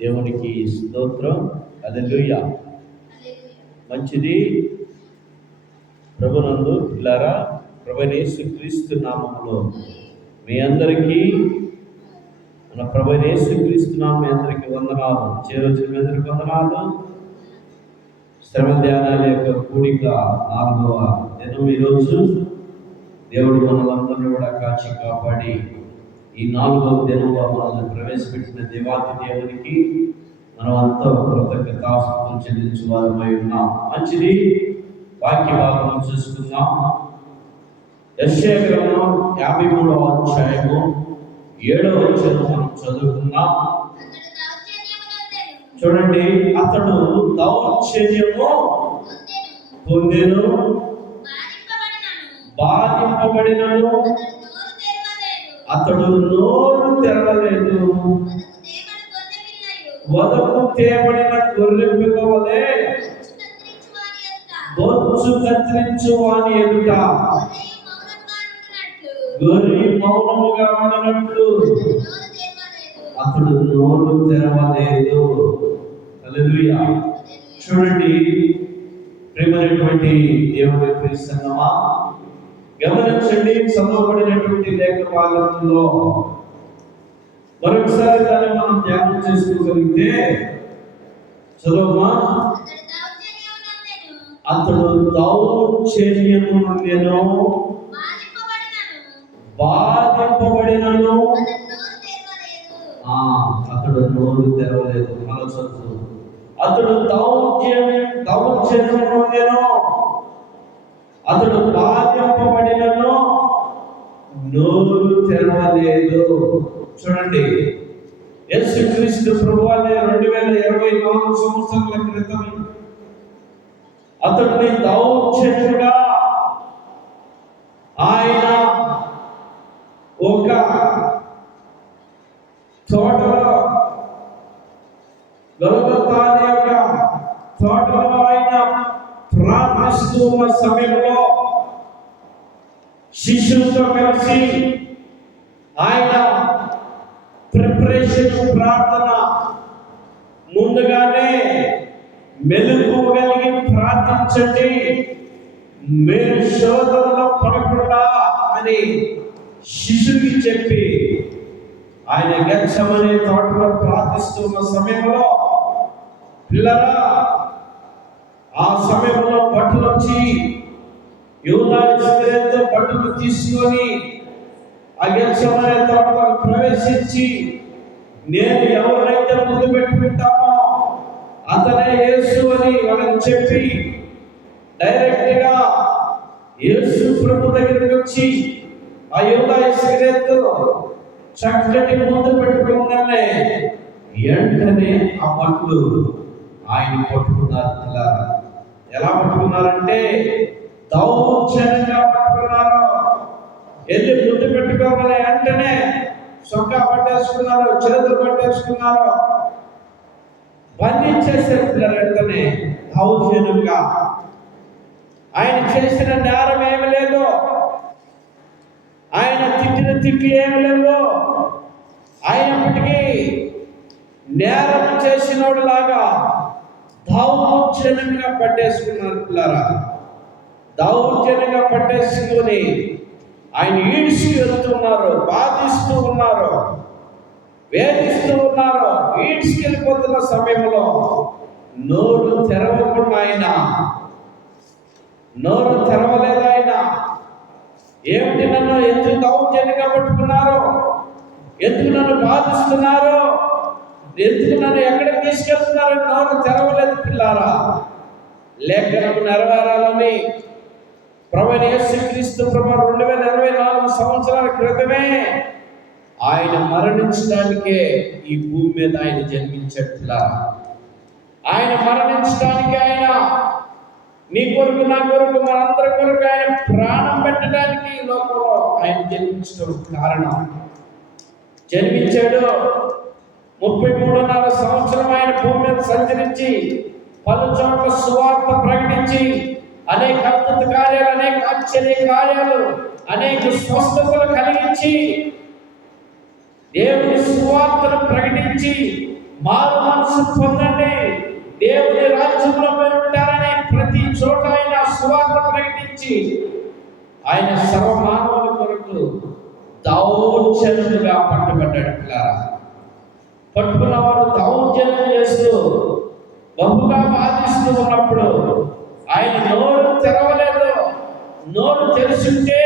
దేవునికి స్తోత్రం. హల్లెలూయా. మంచిది. ప్రభునందు పిల్లారా, ప్రభువైన యేసుక్రీస్తు నామములో మీ అందరికీ, మన ప్రభువైన యేసుక్రీస్తు నామములో మీ అందరికీ వందనాలు. చేరొచ్చిన మీ అందరికీ వందనాలు. శ్రమ ధ్యానాల యొక్క కూడిక 4వ దినం ఈరోజు. దేవుడు మనలందరినీ కూడా కాచి కాపాడి ఈ 4వ దినంలో మనల్ని ప్రవేశపెట్టిన దేవాది దేవునికి మనం అంతా కృతజ్ఞతాస్తుతులు చెల్లించు వారమై ఉన్నాం. మంచిది. వాక్య భాగం చూసుకుందాం. యెషయా గ్రంథం 53వ అధ్యాయము 7వ వచనం మనం చదువుకుందాం. చూడండి, అతడు దౌర్జన్యము పొందెను, బాధింపబడినను, అతడు నోరు తెరవలేదు. వదకు తేబడిన గొర్రె పిల్ల వలె బొచ్చు కత్తిరించు వాని ఎదుట గొర్రె మౌనముగా ఉన్నట్లు అతడు నోరు తెరవలేదు. హల్లెలూయా. చూడండి ప్రియమైనటువంటి దేవుని ప్రియసన్నమా, గమనించండి. చదవబడినటువంటి లేఖ భాగంలో మరొకసారి దాన్ని మనం ధ్యానం చేసుకోగలిగితే చదవమా. అతడు దౌర్జన్యము నుండెను, బాధింపబడినను, అతడు నోరు తెరవలేదు. అలా చదువు. అతడు దౌర్జన్యము నుండెను, అతడు బాధింపబడినను, నోరు తెరవలేదు. చూడండి, యేసుక్రీస్తు ప్రభువారు 2024 సంవత్సరాల క్రితం అతడిని దౌర్జన్యంగా ఆయన ఒక తోటలో, గొల్గొతా అనే ఒక తోటలో ఆయన ప్రార్థిస్తూ ఉన్న సమయంలో శిష్యులతో కలిసి ఆయన ప్రిపరేషన్ ప్రార్థన ముందుగానే మెలుకోగలిగి ప్రార్థించండి, మీరు శోధనలో పడకుండా అని శిష్యుడికి చెప్పి ఆయన గెత్సెమనే తోటలో ప్రార్థిస్తున్న సమయంలో పిల్లరా, ఆ సమయంలో భటులు వచ్చి యూదా ఇస్కరియోతు భటులు తీసుకొని ఆ గెత్సెమనే తోటలో ప్రవేశించి, నేను ఎవరైతే ముందు పెట్టుకుంటామో అతనే యేసు అని వాళ్ళని చెప్పి డైరెక్ట్ గా యేసు ప్రభు దగ్గరికి వచ్చి ఆ యూదా ఇస్కరియోతు చక్కటి ముందు పెట్టుకోగానే వెంటనే ఆ భటులు ఆయన పట్టుకున్నారు. ఎలా పట్టుకున్నారంటే దౌర్జన్యంగా పట్టుకున్నారు. వెళ్ళి ముందు పెట్టుకోగానే వెంటనే సొక్కా పట్టేసుకున్నారు, చేతులు పట్టేసుకున్నారు, బంధించేసారు. పిల్లలు వెంటనే దౌర్జన్యంగా. ఆయన చేసిన నేరం ఏమి లేదు, ఆయన తిట్టిన తిట్లు ఏమి లేవు. అయినప్పటికీ నేరం చేసినోడు లాగా దౌర్జన్యంగా పట్టేసుకున్నారు. పిల్లరా, దౌర్జన్యంగా పట్టేసుకుని ఆయన ఈడ్చి వెళ్తున్నారు, బాధిస్తూ ఉన్నారు, వేధిస్తూ ఉన్నారు. ఈడ్చుకెళ్ళిపోతున్న సమయంలో నోరు తెరవకుండా ఆయన నోరు తెరవలేదు. ఆయన ఏమిటి, నన్ను ఎందుకు దౌర్జన్యంగా పట్టుకున్నారు, ఎందుకు నన్ను బాధిస్తున్నారు, ఎందుకు నన్ను ఎక్కడికి తీసుకెళ్తున్నారు, నోరు తెరవలేదు. పిల్లారా, లేఖనం నెరవేరాలని ప్రభువైన యేసుక్రీస్తు ప్రభు 2024 సంవత్సరాల క్రితమే ఆయన మరణించడానికే ఈ భూమి మీద ఆయన జన్మించట్లా. ఆయన మరణించడానికి, ఆయన నీ కొరకు నా కొరకు మనందరి కొరకు ఆయన ప్రాణం పెట్టడానికి ఈ లోకంలో ఆయన జన్మించడం కారణం. జన్మించాడు. 33.5 సంవత్సరం ఆయన భూమి మీద సంచరించి పలు చోట్ల సువార్త ప్రకటించి అనేక అద్భుత కార్యాలు, అనేక ఆశ్చర్య కార్యాలు, అనేక స్వస్థతలు కలిగించి దేవుని సువార్తను ప్రకటించి మారు మనసు పొందండి, దేవుని రాజ్యంలో మీరు ఉంటారని ప్రతి చోట ఆయన సువార్త ప్రకటించి ఆయన సర్వమానవుల కొరకు దౌర్జన్యంగా పట్టుబడ్డాడు. పట్టుకున్న వారు దౌర్జన్యం చేస్తూ బహుగా బాధిస్తూ ఉన్నప్పుడు ఆయన నోరు తెరవలేదు. నోరు తెరుచుంటే,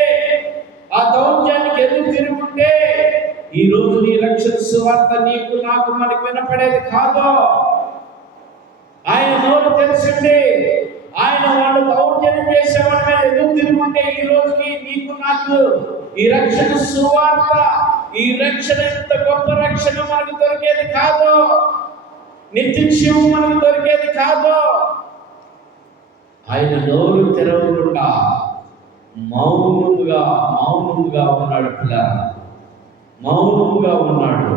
ఆ దౌర్జన్యానికి ఎదురు తిరుగుంటే ఈ రోజు నీ రక్షణ సువార్త నీకు నాకు మనకు వినపడేది కాదు. ఆయన నోరు తెరిచింది, ఆయన వాళ్ళు దౌర్జన్యం చేసేవాడి మీద ఎదురు తిరుగుంటే ఈ రోజుకి నీకు నాకు ఈ రక్షణ సువార్త, ఈ రక్షణ ఎంత గొప్ప రక్షణ మనకు దొరికేది కాదు. నిత్యజీవం మనకు దొరికేది కాదు. ఆయన నోరు తెరవకుండా మౌనముగా ఉన్నాడు. పిల్లలు మౌనముగా ఉన్నాడు.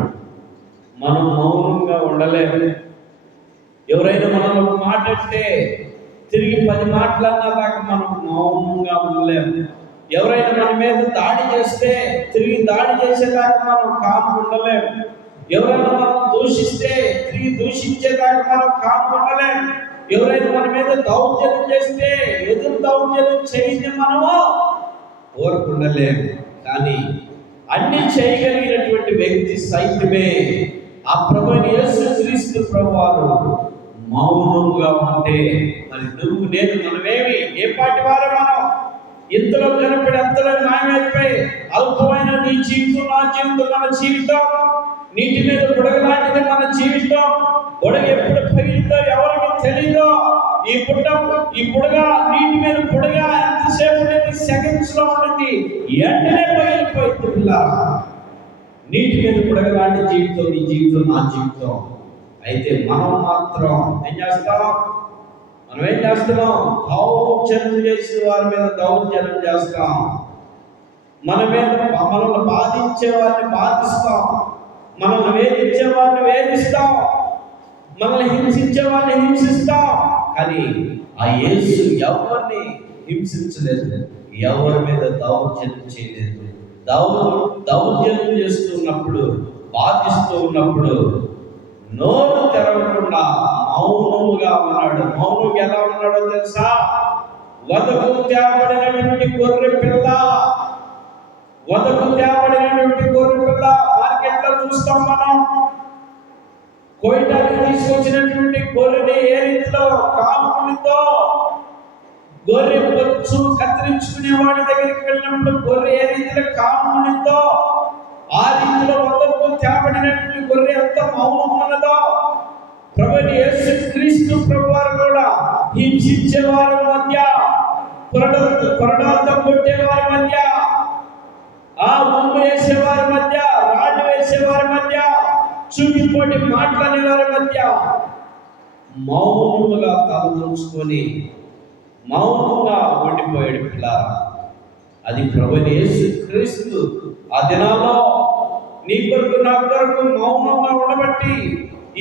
మనం మౌనంగా ఉండలేము. ఎవరైనా మనం ఒక మాట అంటే తిరిగి 10 మాటలు అన్నా దాకా మనం మౌనంగా ఉండలేము. ఎవరైనా మన మీద దాడి చేస్తే తిరిగి దాడి చేసేదాకా మనం కాము ఉండలేము. ఎవరైనా మనం దూషిస్తే తిరిగి దూషించేదాకా మనం కాము ఉండలేము. ఎవరైనా మన మీద దౌర్జన్యం చేస్తే ఎదురు దౌర్జన్యం చేయించి మనము ఓర్పుండలేము. కానీ అన్ని చేయగలిగినటువంటి వ్యక్తి సైతమే ఆ ప్రభువైన యేసుక్రీస్తు ప్రభువారు మౌనంగా ఉంటే మరి నువ్వు నేను మనమేమి ఏ పాటి వారు? మనం ఇంతలో కనపడి అంతలో మాయమైపోయి అల్పమైన నీ జీవితం, నా జీవితం, మన జీవితం నీటి మీద బుడగలాంటిది మన జీవితం. బుడగ ఎప్పుడు పగిలిందో ఎవరికి తెలీదో. ఈ బుడగ నీటి మీద బుడగ ఎంతసేపు ఉండేది? సెకండ్స్ లో ఉండేది, వెంటనే పగిలిపోయింది. పిల్లరా, నీటి మీద బుడగలాంటి జీవితం నీ జీవితం, నా జీవితం. అయితే మనం మాత్రం ఏం చేస్తాం? మనం ఏం చేస్తున్నాం? దౌర్జన్యం చేసే వారి మీద దౌర్జన్యం చేస్తాం. మనల్ని బాధించే వారిని బాధిస్తాం. మనల్ని వేధించే వారిని వేధిస్తాం. మనల్ని హింసించే వారిని హింసిస్తాం. కానీ ఆ యేసు ఎవరిని హింసించలేదు, ఎవరి మీద దౌర్జన్యం చేయలేదు. దౌర్జన్యం చేస్తున్నప్పుడు, బాధిస్తూ ఉన్నప్పుడు నోరు తెరవకుండా మౌనముగా ఉన్నాడు. మౌనం ఎలా ఉన్నాడో తెలుసా? వదకు తేబడినటువంటి గొర్రె పిల్ల, మార్కెట్ లో చూస్తాం మనం. కోయటానికి తీసుకొచ్చినటువంటి గొర్రెని ఏ రీతిలో కామునితో గొర్రె బొచ్చు కత్తిరించుకునే వాడి దగ్గరికి వెళ్ళినప్పుడు గొర్రె ఏ రీతిలో కామునితో, ఆ రీతిలో వదకు తేబడినటువంటి గొర్రె ఎంత మౌనం ఉన్నదో ప్రభువైన యేసుక్రీస్తు ప్రభువారు కూడా హింసించే వారి మధ్య, కొరడాలతో కొట్టే వారి మధ్య, ఆ ఉమ్ము వేసే వారి మధ్య, రాళ్ళు వేసే వారి మధ్య, చూపిపోటి మాట్లాడే వారి మధ్య మౌనముగా తలదూచుకొని మౌనంగా ఉండిపోయాడు. పిల్లారా, అది ప్రభువైన యేసుక్రీస్తు ఆ దినాల్లో నీ కొరకు నా కొరకు మౌనంగా ఉండబట్టి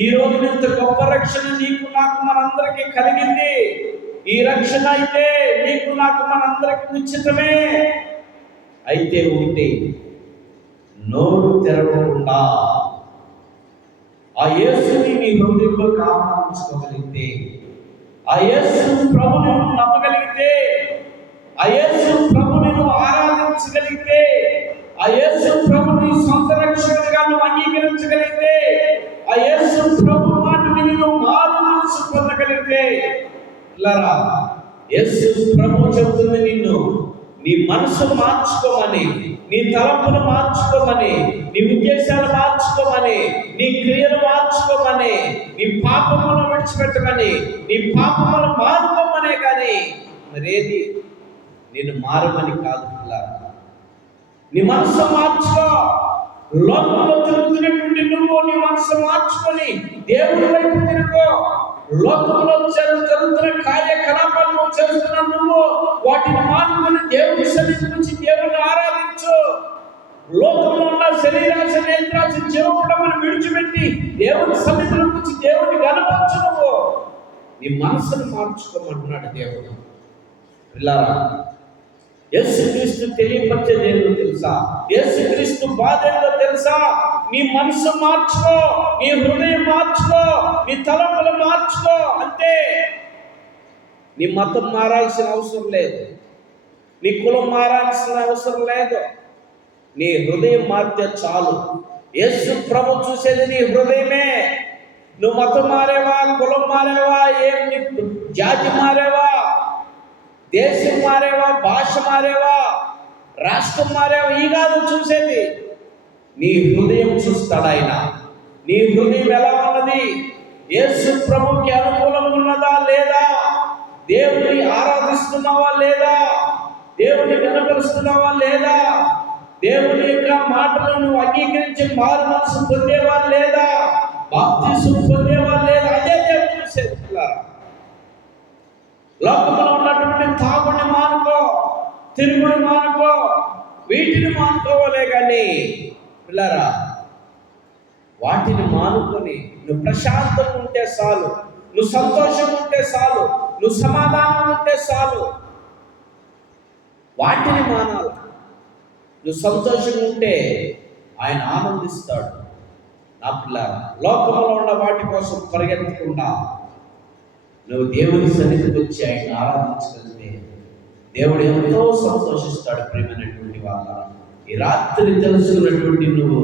ఈ రోజు ఇంత గొప్ప రక్షణ నీకు నాకు మనందరికీ కలిగింది. ఈ రక్షణ అయితే నీకు నాకు మనందరికీ ఉచితమే. అయితే ఒకటి, నోరు తెరవకుండా ఆ యేసుని నీ హృదయంలో కాపాడుకోగలిగితే, ఆ యేసు ప్రభుని నమ్మగలిగితే, ఆ యేసు ప్రభుని ఆరాధించగలిగితే, ఆ యేసు ప్రభుని సొంత రక్షకుడిగా నువ్వు అంగీకరించగలిగితే, ఆ యేసు ప్రభు మాటని నువ్వు మారు మనసు పొందగలిగితే, పిల్లరా, యేసు ప్రభు చెబుతుంది నిన్ను నీ మనసు మార్చుకోమని, నీ తలంపును మార్చుకోమని, నీ ఉద్దేశాలు మార్చుకోమని, నీ క్రియలు మార్చుకోమని, నీ పాపములను విడిచిపెట్టమని, నీ పాపములను మారుకోమనే కానీ మరేది నేను మారమని కాదు. పిల్లరా, నీ మనసు మార్చుకో. లోకంలో తిరుగుతున్నటువంటి నువ్వు నీ మనసు మార్చుకొని దేవుడి వైపు తిరుగు. లోకంలో జరుగుతున్న కార్యకలాపాలు నువ్వు చేస్తున్న నువ్వు వాటిని మానుకొని దేవుడి సన్నిధి నుంచి దేవుని ఆరాధించు. లోకంలో ఉన్న శరీరాశ, నేత్రాశ, జీవకుడమని విడిచిపెట్టి దేవుడి సన్నిధిలో నుంచి దేవుడిని గణపరచు. నువ్వు నీ మనసును మార్చుకోమంటున్నాడు దేవుడు. పిల్లారా, యేసుక్రీస్తు తెలియపరిచేది ఏంటో తెలుసా? యేసుక్రీస్తు బాధ ఏంటో తెలుసా? నీ మనసు మార్చుకో, నీ హృదయం మార్చుకో, నీ తలంపులు మార్చుకో. అంతే. నీ మతం మారాల్సిన అవసరం లేదు, నీ కులం మారాల్సిన అవసరం లేదు. నీ హృదయం మారితే చాలు. యేసు ప్రభు చూసేది నీ హృదయమే. నువ్వు మతం మారేవా, కులం మారేవా, నీ జాతి మారేవా, దేశం మారేవా, భాష మారేవా, రాష్ట్రం మారేవా, ఈ కాదు చూసేది. నీ హృదయం చూస్తాడు ఆయన. నీ హృదయం ఎలా ఉన్నది? యేసు ప్రభుకి అనుకూలంగా ఉన్నదా లేదా? దేవుని ఆరాధిస్తున్నావా లేదా? దేవుని వినపరుస్తున్నావా లేదా? దేవుని యొక్క మాటలను అంగీకరించి మారు మనసు పొందేవా లేదా? బాప్తిసం పొందేవా లేదా? అదే దేవుడు చూసేది. లోకంలో ఉన్నటువంటి తాగుని మానుకో, తిరుగుని మానుకో, వీటిని మానుకోవాలే కానీ పిల్లరా, వాటిని మానుకొని నువ్వు ప్రశాంతంగా ఉంటే చాలు, నువ్వు సంతోషంగా ఉంటే చాలు, నువ్వు సమాధానం ఉంటే చాలు. వాటిని మానాలి. నువ్వు సంతోషంగా ఉంటే ఆయన ఆనందిస్తాడు. నా పిల్లరా, లోకంలో ఉన్న వాటి కోసం పరిగెత్తకుండా నువ్వు దేవుని సన్నిధికి వచ్చి ఆయన ఆరాధించగలిగితే దేవుడు ఎంతో సంతోషిస్తాడు. ప్రియమైనటువంటి వాళ్ళ, ఈ రాత్రి తెలుసుకున్నటువంటి నువ్వు